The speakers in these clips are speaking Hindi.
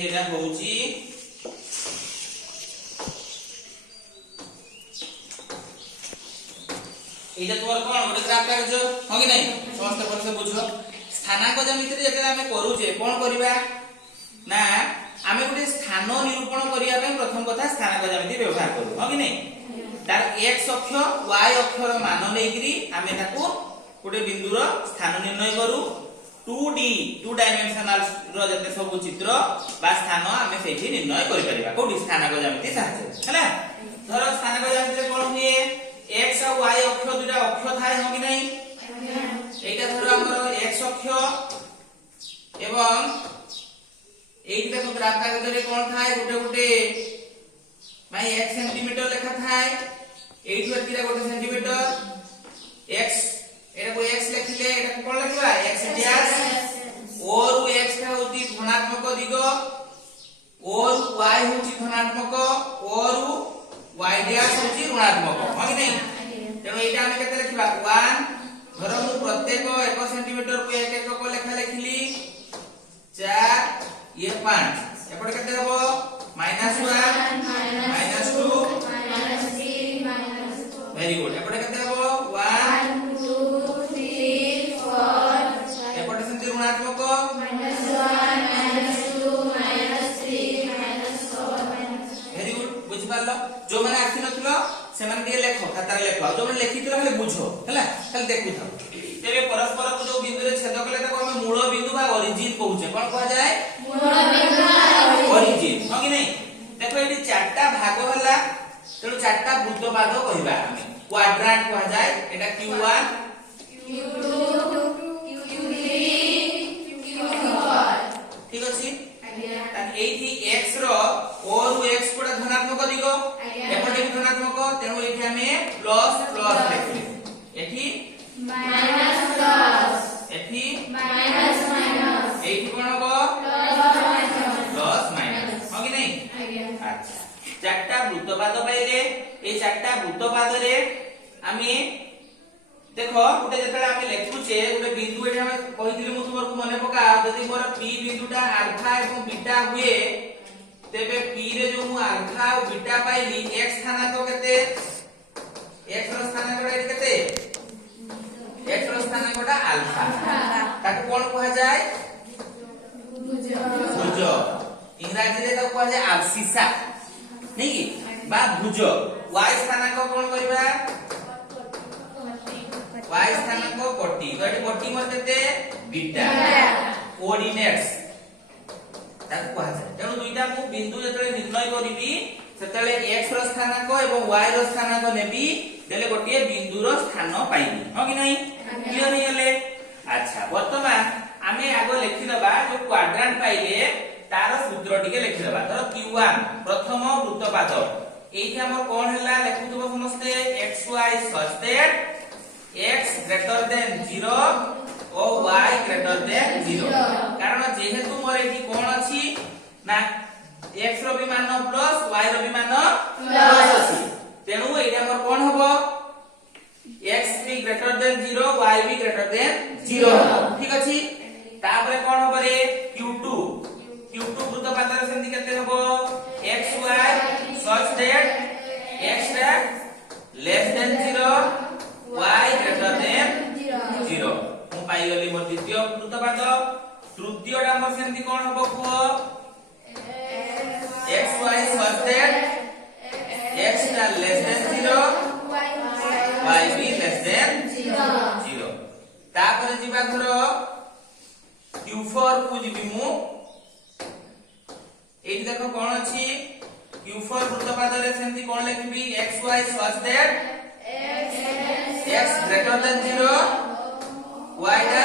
एटा होउची एटा तोर कोन गोटे ग्राफ कागज हो कि नहीं समस्त पर से बुझो स्थानांक ज्यामिति रे जेते हमें करूचे कोन करिबा ना हमें गोटे स्थान निरूपण करिया पे प्रथम कथा स्थानांक ज्यामिति व्यवहार करू हो कि नहीं तार x अक्ष y अक्ष रो मान लेगिरी हमें ताको गोटे बिंदु रो स्थान निर्णय करू 2D 2 डायमेंशनल रो जते सब चित्र बा स्थान हमें सेठी निर्णय करि परिबा कोडी स्थानांक ज्यामिति साहाय्य हला धर स्थानांक ज्यामिति कोन हुए x और y अक्ष दुटा अक्ष थाए हो कि नहीं एटा धर हमर x अक्ष एवं एठी देखो ग्राफ कागज रे कोन थाए गुटे गुटे माय 1 सेंटीमीटर लेखा थाए एठी अतिरा गुटे सेंटीमीटर x एटा को x लिखले एटा कोन लिखबा x डैश और x का होती धनात्मक दिग और y होती धनात्मक और y डैश होती ऋणात्मक हो कि नहीं तेनो एटा हम केते लिखबा 1 धर मु प्रत्येक 1 सेंटीमीटर को 1 1 को लेखा लिखली 4 ये 5 एपटे केते हबो -1 -2 -3 वेरी गुड एपटे केते हबो 1 2 3 4 एपटे सेंति ऋणात्मक -1 -2 -3 -4 वेरी गुड बुझि पालो जो माने आखि नथिलो से माने दिए लेखो खाता रे लेखो जो माने लेखिथिलो खाली बुझो हला खाली देखु थाओ तेबे परस्पर को जो बिंदु रे छेद कले ताको हम मूल बिंदु बा ओरिजिन कहूचे कोन कहा जाय मूल बिंदु ओरिजिन हो कि नहीं देखो एटी चारटा भाग होला तेनु चारटा वृत्तपाद कहिबा हमें क्वाड्रेंट कहा जाय एटा q1 q2 q3 q4 ठीक अछि तान एठी x रो और x कोडा धनात्मक दिगो एपटे भी धनात्मक तेनु एठी हमें प्लस प्लस लिखले एठी माइनस प्लस एठी माइनस माइनस एठी कोन हो प्लस माइनस हो कि नहीं अच्छा चारटा वृत्तपाद पाइले ए चारटा वृत्तपाद रे हमें देखो गुटे जेतले हम लेखुचे गुटे बिंदु एठी हम कहिथिले मु तुमर को मने पका जदी मोर p बिंदुटा अल्फा एवं बीटा हुए तेबे p रे जो मु अल्फा और बीटा पाइली x स्थानांक केते x रो स्थानांक एठी केते x रो स्थानांकटा अल्फा ताको कोन कहा जाय भुज इंग्रजी रे ताको कहा जाय आबसिसा नहीं कि बा भुज y स्थानांक कोन करबा y स्थानांक पट्टी तो एठी पट्टी मोर केते बीटा कोऑर्डिनेट्स ताको कहा जाय तेनु दुईटा मु बिंदु जतले निर्णय करिबी सेतले x रो स्थानांक एवं y रो स्थानांक नेबी देले गोटिए बिंदु रो स्थान पाइबी हो कि नहीं क्लियर हे गेले अच्छा वर्तमान आमे आगो लिखि दबा जो क्वाड्रेंट पाइले तार सूत्र टिके लिखि दबा धर q1 प्रथम वृत्तपाद एठी हमर कोन हैला लिखुतबो समस्ते xy such that x greater than 0 और y greater than 0 कारण जेहेतु मोर एठी कोन अछि ना x रो भी मान प्लस y रो भी मान प्लस अछि तेनु एटा हमर कोन हबो x भी greater than 0 y भी greater than 0 ठीक अछि तापरे कोन हबो रे q2 वृत्तपाद रे सेंति केते हबो xy such that x less than 0 y greater than 0 मु पाई गली मोर द्वितीय वृत्तपाद तृतीयटा मोर सेंति कोन हबो को xy such that x less than 0 y भी less than 0 तापर जिबा धरो q4 को जिबी मु एठी देखो कोन अछि q4 वृत्तपाद रे सेंति कोन लिखबी xy such that x greater than 0 y दा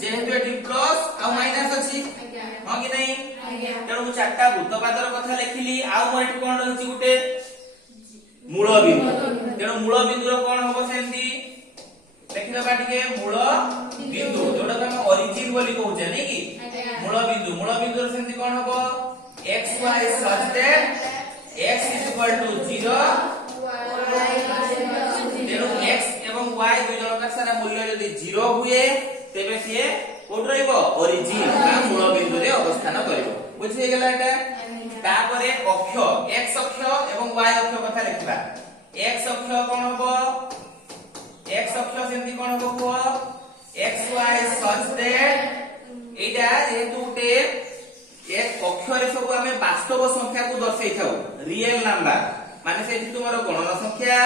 जेहेतु एठी प्लस आ माइनस अछि हो कि नहीं तेणु चारटा वृत्तपाद रो कथा लिखिली आ मोर एठी कोन रहछि गुटे मूल बिंदु तेणु मूल बिंदु रो कोन होबो सेंति देखि दबा टिके मूल बिंदु जोडा हम ओरिजिन बोली कहउछे नै कि मूल बिंदु रो सेंति कोन होबो xy such that x is equal to 0 तेणु x एवं y दुई जणका सारा मूल्य यदि 0 हुए तेबे से कोड रहइबो ओरिजिन बा मूल बिंदु रे अवस्थान करिवो। बुझे गेला एटा तापरे अक्ष x अक्ष एवं y अक्ष कथा लिखबा x अक्ष कोन हबो x अक्ष सेमति कोन हबो को xy such that एटा जेतु उटे एक अक्षरे सब आमे वास्तव संख्या को दर्शाई थाउ रियल नंबर माने से तुमरो गणन संख्या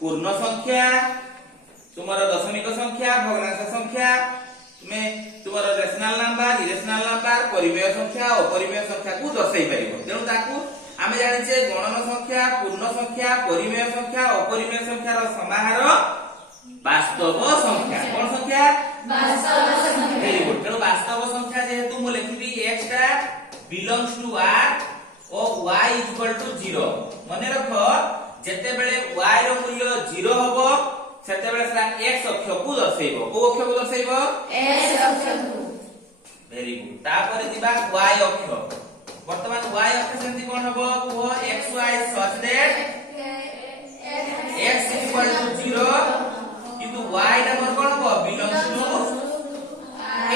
पूर्ण संख्या तुमरो दशमिक संख्या भग्नांश संख्या तुमरो रेशनल नंबर इरेशनल नंबर परिमेय संख्या अपरिमेय संख्या को दर्शाई परिबो तेनु ताकू आमे जानि जे गणन संख्या पूर्ण संख्या परिमेय संख्या अपरिमेय संख्या रो समाहार वास्तव संख्या कोन संख्या वास्तव संख्या वेरी गुड तेनु वास्तव संख्या जेहेतु मु लिखबी x टा बिलोंग्स टू r और y = 0 मने रखो जेते बेले y रो मूल्य 0 होबो सेते बेले सेटा x अक्ष को दर्शाइबो को अक्ष को दर्शाइबो x अक्ष को वेरी गुड तापर दिबा y अक्ष वर्तमान y अक्ष सेंति कोन होबो को xy such that x = 0 किंतु y टा मोर कोन होबो बिलोंग्स टू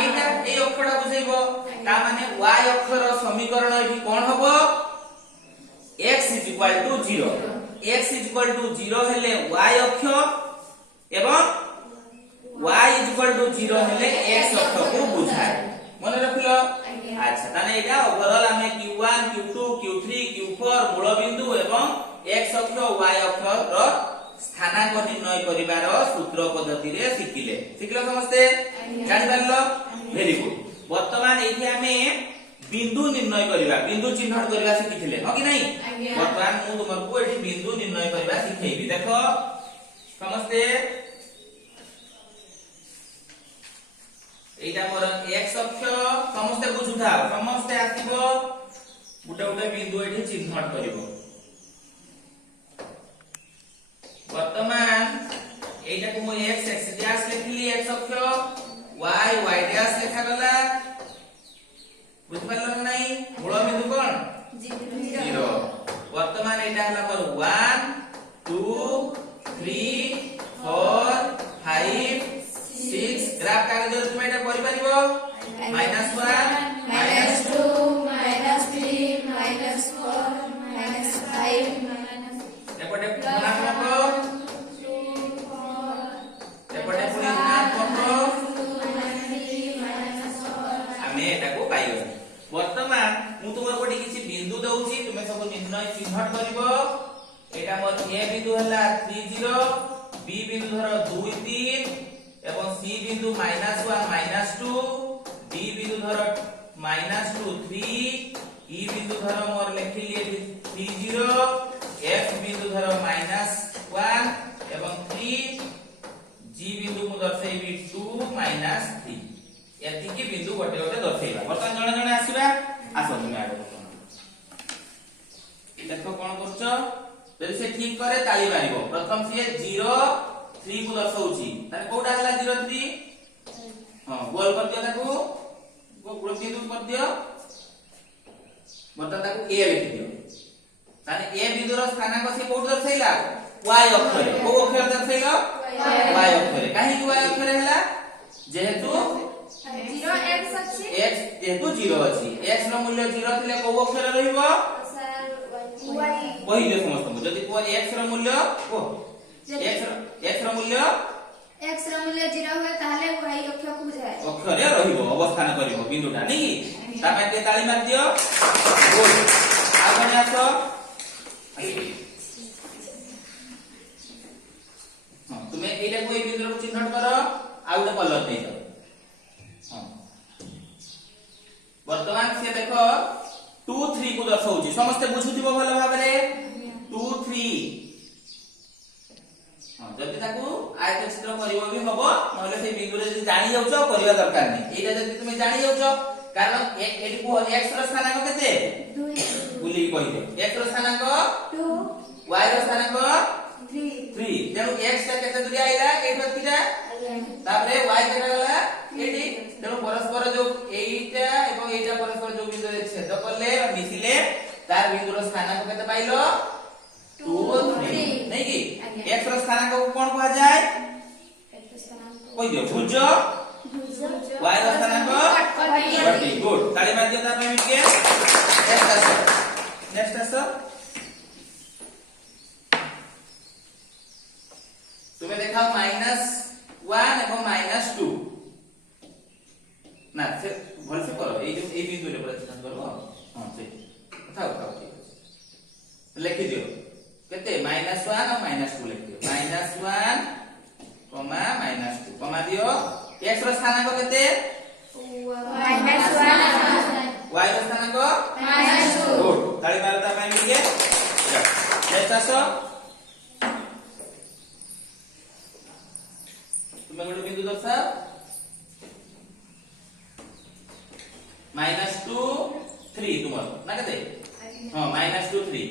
एटा ए अक्षरा बुझाइबो ता माने y अक्षर समीकरण एठी कोन होबो x = 0 x = 0 हेले y अक्ष एवं y = 0 हेले x अक्ष को बुझाय मने रखलो अच्छा ताने एटा ओवरऑल हमें q1 q2 q3 q4 मूल बिंदु एवं x अक्ष y अक्ष रो स्थानांक निर्णय करिवार सूत्र पद्धति रे शिखिलो समस्ते जानि पारलो वेरी गुड वर्तमान एठी हमें बिंदु निर्णय करिवा बिंदु चिन्हट करिवा शिखिथिले हो कि नहीं वर्तमान मु तुमको एठी बिंदु निर्णय करिवा शिखेबी देखो समस्ते एटा मोर x अक्ष समस्ते बुझुथा समस्ते आसीबो गुटे गुटे बिंदु एठी चिन्हट करिवो वर्तमान एटा को मु x डैश लिखली x अक्ष y डैश लिखा गला बुझ पारलो नहीं मूल बिंदु कोन 0 वर्तमान एटा हला मोर 1 2 3 4 5 6 ग्राफ कागज तुम एटा करि परिबो -1 -2 -3 -4 -5 एपटे गुणात्मक एपटे ऋणात्मक आमे एटा को पाइबो वर्तमान मु तुमर कोठी किछि बिंदु दउछि तुमे सब निर्णय चिन्हट करिवो एटा मोर ए बिंदु हला 30 बी बिंदु धर 2 3 एवं सी बिंदु -1 -2 डी बिंदु धर -2 3 ई बिंदु धर मोर लिखिली 30 एफ बिंदु धर -1 एवं 3 जी बिंदु मु दर्शाइबी 2 -3 एति की बिंदु गोटे गोटे दर्शाइबा वर्तमान जणे जणे आसीबा आसो तुमे आडो देखो कोन करछो जदि से ठीक करे ताली मारिबो प्रथम से 0 3 को दर्शाउची ताने कोडा हला 0 3 हां गोल कर दियो ताकू गोल बिंदु कर दियो मतलब ताकू a लिखि दियो ताने a बिंदुर स्थानांक से कोड दर्शाइला y अक्षरे को अक्षर दर्शाइला y अक्षरे काहे कि y अक्षरे हला जेहेतु 0 x अछि x जेहेतु 0 अछि x रो मूल्य 0 थिले को अक्षर रहिबो y पहिले समस्त जदि को x रो मूल्य को x रो मूल्य 0 हुए ताले y अक्ष को बुझाय अक्षरे रहिबो अवस्थान करिवो बिंदुटा नै कि ता पे ताली मार दियो गुड आगने आसो हां तुमे एटा कोई बिंदु को चिन्हट करो आ उडे कलर दे दो हां वर्तमान से देखो 2 3 को दर्शाउची समस्त बुझुथिबो भलो भाबरे 2 3 हां जति ताकू आयत चित्र करिवो भी हबो नहले से बिंदु रे जति जानि जाउछो करिवा दरकार नै एटा जति तुमे जानि जाउछो कारण एटी को x रो स्थानांक केते 2 बुली कहि दे x रो स्थानांक 2 y रो स्थानांक 3 तेनु x ता केते दूरी आइला एटा किटा तापरे y केटा गला एटी तेनु परस्पर जो एटा एवं एटा परस्पर जो बिंदु रे छेद करले मिसिले तार बिंदु रो स्थानांक केते पाइलो 2 3 नै कि x रो स्थानांक को कोन कहा जाय कोइ दियो भुज y रो स्थानांक 40 गुड ताली मार दियो ता पे मिल के नेक्स्ट आसो तुम्हें देखाओ -1 एवं -2 ना से भल से करो ए बिंदु रे प्रश्न करो हां से उठाओ उठाओ ठीक है लिख दियो केते -1 और -2 लिख दियो -1 कमा -2 कमा दियो x रो स्थानांक केते y रो स्थानांक -2 गुड ताली मारता पाए लिए नेक्स्ट आसो तुम्हें गोटे बिंदु दर्शाओ -2 3 तुम ना केते हां -2 3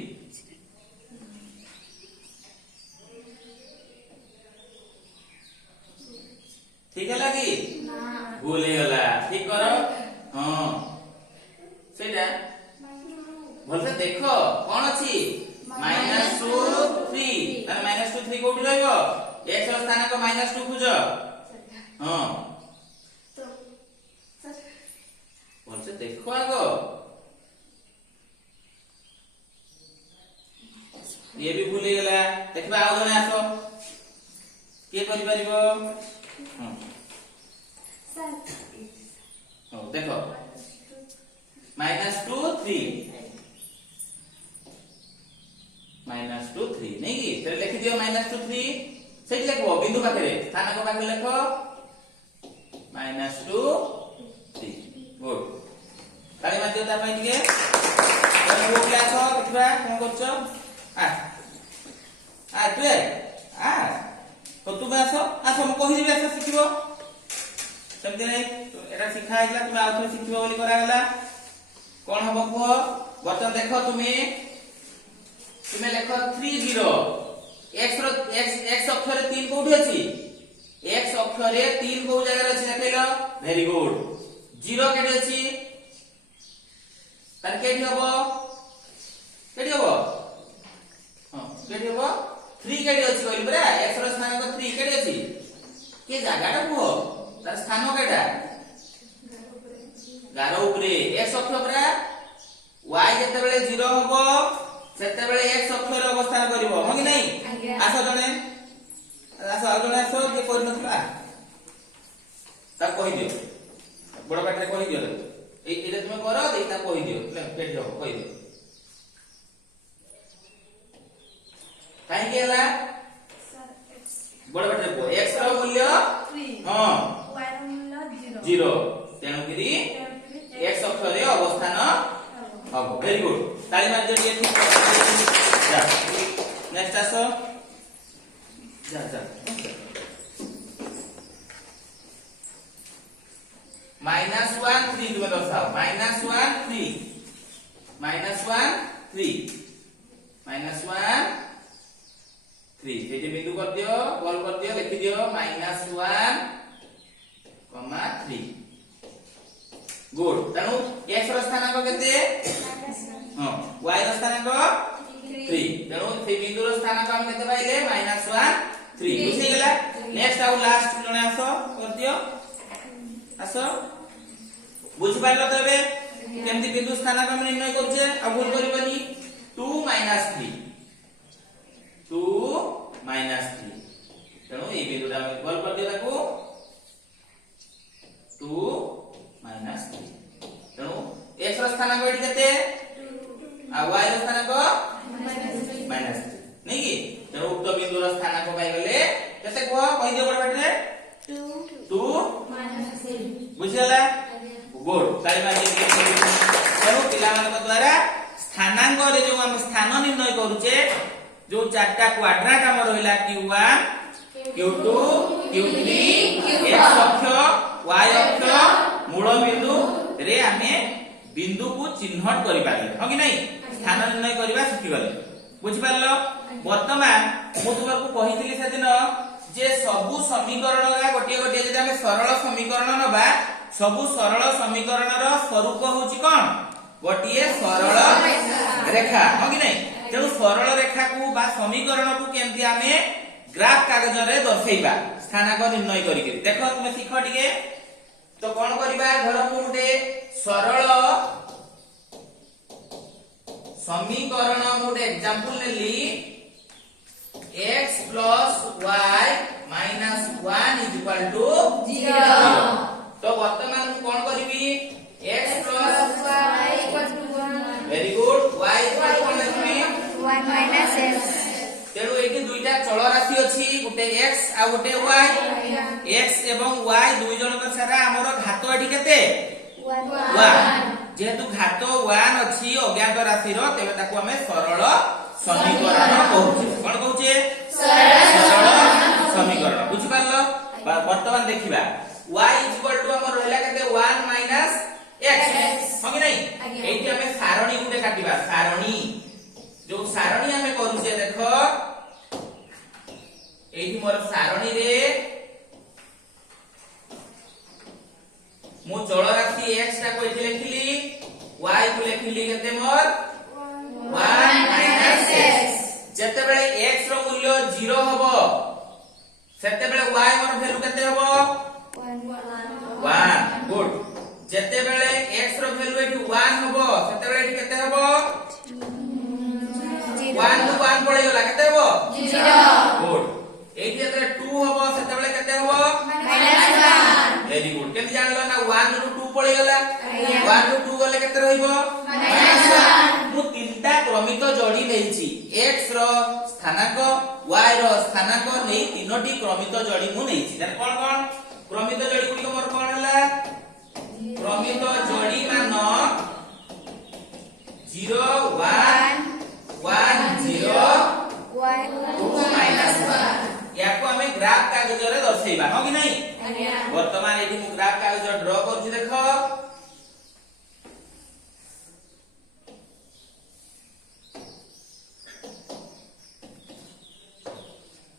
ठीक है लगी भूल ही गला ठीक करो हां सेटा भल से देखो कौन अछि -2 3 तार -2 3 कोठी रहइबो x रो स्थानांक -2 खुज हां भल से देखो आगो ये भी भूल ही गला देखबा आ जने आसो के करि परिबो हां सर देखो -2 3 -2 3 नहीं की तेरे लिख दियो -2 3 सही लिखो बिंदु पाखरे स्थानक पाखरे लिखो -2 3 गुड ताली मार दियो ता पई टिके तमे वो क्लास हो देखबा कोन करछो आ तू आ तो तुम आसो आसो म कहि देबे आसो सिखिबो समझे नहीं एटा सिखा आइला तुम आउ थोड़े सिखिबो बोली करा गला कोन हबो को बर्तन देखो तुम्हें लिखो 30 x रो x अक्षर 3 कोठी अछि x अक्षर 3 को जगह अछि देखैलो वेरी गुड 0 केटे अछि तार केटी हबो हां केटी हबो 3 केटे अछि कहली बरा x रो स्थानांक 3 केटे अछि के जगाटा को तार स्थान केटा गारो ऊपरे x अक्षर बरा y जते बेले 0 हबो सेते बेले x अक्षर अवस्थान करिवो हो कि नहीं आसो जने आसो जे कोइ नथला ता कहि दियो बड़ पाटरे कहि दियो एटा तुम करो देता कहि दियो पेट जाओ कहि दियो काहे केला बड़ पाटरे को x रो मूल्य 3 हां y रो मूल्य 0 तेनु गिरी x अक्षर अवस्थान अब वेरी गुड ताली मार दियो ठीक जा नेक्स्ट आसो जा -1 3 तुम्हें दर्शाओ -1 3 ये बिंदु कर दियो कॉल कर दियो लिख दियो -1 3 गुड तनु x रो स्थानांक केते हां y रो स्थानांक 3 तनु से बिंदु रो स्थानांक हम केते पाइले -1 3 बुझि गेला नेक्स्ट आउ लास्ट जने आसो कर दियो आसो बुझि पाइलो तबे केमती बिंदु स्थानांक हम निर्णय करछे आ भूल करबनी 2 -3 तनु ए बिंदुटा हम कॉल कर दियो ताको 2 -3 तनु x रो स्थानांक एठी केते आ y रो स्थानांक -3 नहीं की तनु उक्त बिंदु रो स्थानांक पाई गले केते को कहि दियो बड़ बाटरे 2 -3 बुझिला गुड ताली मार दियो तनु पिला मानक द्वारा स्थानांक रे जो हम स्थान निर्णय करूचे जो चारटा क्वाड्रेंट हम रहिला q1 q2 q3 x अक्ष y अक्ष मूल बिंदु रे हमें बिंदु को चिन्हट करि पाले हो कि नहीं स्थान निर्णय करबा सिखि गले बुझि पारलो वर्तमान मु तुमको कहितली से दिन जे सबु समीकरण का गोटे गोटे जे हम सरल समीकरण नबा सबु सरल समीकरण रो स्वरूप होची कोन गोटे सरल रेखा हो कि नहीं तेणु सरल रेखा को बा समीकरण को केमती हमें ग्राफ कागज रे दर्शाइबा स्थानांक निर्णय करिके देखो तुम सिख टिके तो कौन करबा धर मु गुटे सरल समीकरण मोटे example Nelly x plus y minus 1 is equal to 0 तो वर्तमान मु कोन करबी x plus y equal to 1 very good y equal to कोन लिखबी 1 minus x तेणु एठी दुईटा चल राशि अछि गुटे x आ गुटे y x एवं y दुई जणक सारा हमर घात एठी केते 1 जेहेतु घात 1 अछि अज्ञात राशि रो तेबे ताको हमें सरल समीकरण कहूचे कोन कहूचे सरल समीकरण बुझि पारलो वर्तमान देखिबा y हमर रहला केते 1 minus x हो कि नहीं एठी हमें सारणी गुटे काटिबा सारणी जो सारणी हमें करूचे देखो एठी मोर सारणी रे मु चल राशि x ता को एठी लिखिली y को लिखिली केते मोर 1 minus x जते बेले x रो मूल्य 0 हबो सेते बेले y मोर वैल्यू केते हबो 1 गुड जते बेले x रो वैल्यू एठी 1 हबो सेते बेले एठी केते हबो 1 टू 1 पड़े गला केते हबो 0 गुड एठी जते 2 हबो सेते बेले केते हबो -1 वेरी गुड केन जानलो ना 1 टू 2 पड़े गला 1 टू 2 गले केते रहइबो -1 मु तीनटा क्रमिक जोड़ी नेछि x रो स्थानांक y रो स्थानांक नै तीनोटी क्रमिक जोड़ी मु नेछि जान कोन कोन क्रमिक जोड़ी गुडी मोर कोन हला क्रमिक जोड़ी मान 0 1 1 0 2 minus 1 याको हमें ग्राफ कागज रे दर्शैबा हो कि नहीं वर्तमान एठी मु ग्राफ कागज ड्रा करछि देखो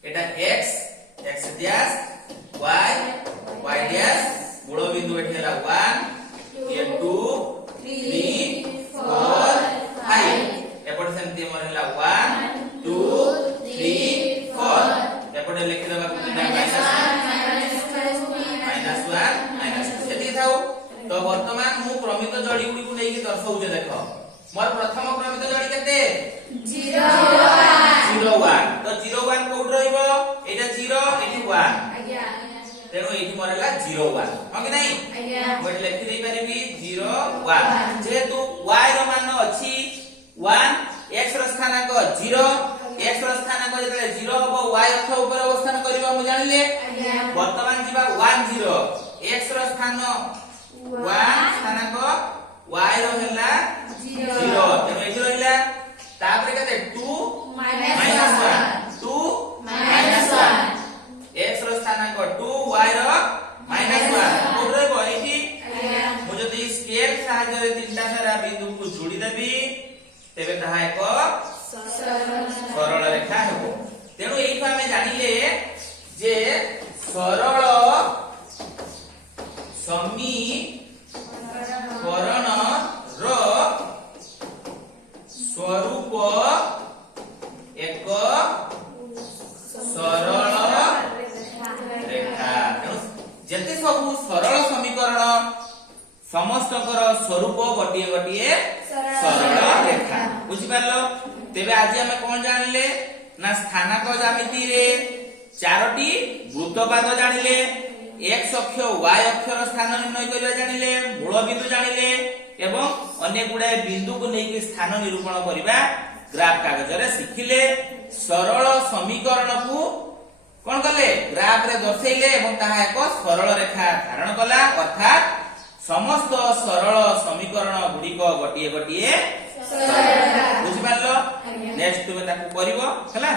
एटा x x dash y y dash मूल बिंदु एठी हला 1 ये 2 3 4 5 एपटे सेमति हमर हला 1 2 3 4 एपटे लिखि देबा -1 सेति थाउ तो वर्तमान मु क्रमिक जोड़ी गुडी को नै कि दर्शाउजे देखो मोर प्रथम क्रमिक जोड़ी केते 0 1 तो 0 1 कोड रहइबो एटा 0 एटी 1 तेणु एठी मोर हला 0 1 हो कि नहीं मोर लिखि देई परिबी 0 1 जेहेतु y रो मान अछि 1 x रो स्थानांक 0 x रो स्थानांक जतले 0 हबो y अक्ष ऊपर अवस्थान करबा मु जानिले वर्तमान जीवा 1 0 x रो स्थान 1 स्थानांक y रो हला 0 तेणु एठी रहला तापर केते 2 -1 2 -1 x रो स्थानांक 2 y रो -1 कोड रे बहिती मु जदी स्केल सहायता रे तीनटा सारा बिंदु को जोड़ी देबी तेबे ताहा एक सरल रेखा हेबो तेणु एइठा हमें जानिले जे सरल समीकरण रो स्वरूप एक सरल रेखा जते सब सरल समीकरण समस्तकर स्वरूप गोटिए गोटिए सरल रेखा बुझि पारलो तेबे आज हम कोन जानले ना स्थानांक ज्यामिति रे चारोटी वृत्तपाद जानिले x अक्ष y अक्षर स्थान निर्णय करबा जानिले मूल बिंदु जानिले एवं अन्य गुडा बिंदु को नै कि स्थान निरूपण करबा ग्राफ कागज रे सिखिले सरल समीकरण को कोन कले ग्राफ रे दर्शैले एवं ताहा एक सरल रेखा धारण कला अर्थात समस्त सरल समीकरण गुडी को गोटिए गोटिए सरल बुझि पारलो नेक्स्ट तुमे ताकू करिवो हला।